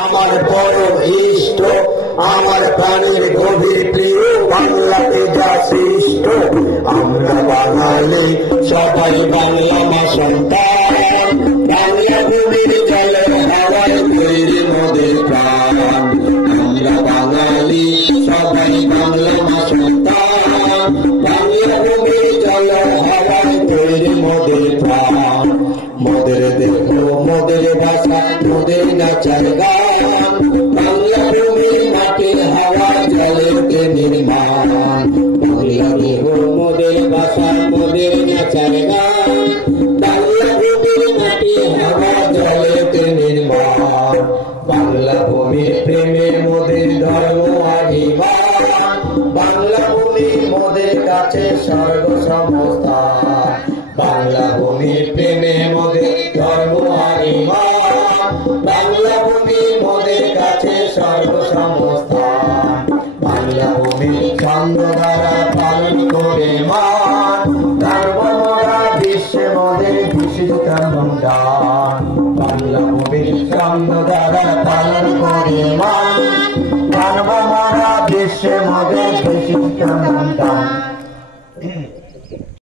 আমার পরম ইষ্ট, আমার প্রাণের গভীর প্রিয় বাংলাতে যা সৃষ্ট। আমরা বাঙালি সবাই বাংলা মা সন্তান, বাংলা ভূমির জলে হাওয়ায় তৈরি মোদের প্রাণ। আমরা বাঙালি সবাই বাংলা মা সন্তান, বাংলা ভূমির জলে হাওয়ায় তৈরি মোদের প্রাণ। মোদের দেহ, মোদের ভাষা, মোদের নাচার গান, বাংলা ভূমির মাটি হাওয়া জলেতে নির্মাণ। বাংলা দেহ, মোদের ভাষা, মোদের নাচার গান, বাংলা ভূমির মাটি হাওয়া জলেতে নির্মাণ। বাংলা ভূমির প্রেমে মোদের ধর্ম অভিমান, বাংলা ভূমি মোদের কাছে স্বর্গ সমস্থান। বাংলা ভূমির প্রেমে মোদের ধর্ম অভিমান, বাংলা ভূমি মোদের কাছে স্বর্গ সমস্থান। বাংলা ভূমি ছন্দ দ্বারা পালন করে মান, ধর্ম মোরা বিশ্বে মোদের বিশেষিত ভণ্ডার। বাংলা ভূমি ছন্দ দ্বারা পালন করে মান, ধর্ম মোরা বিশ্বে মোদের বিশেষিত ভণ্ডার।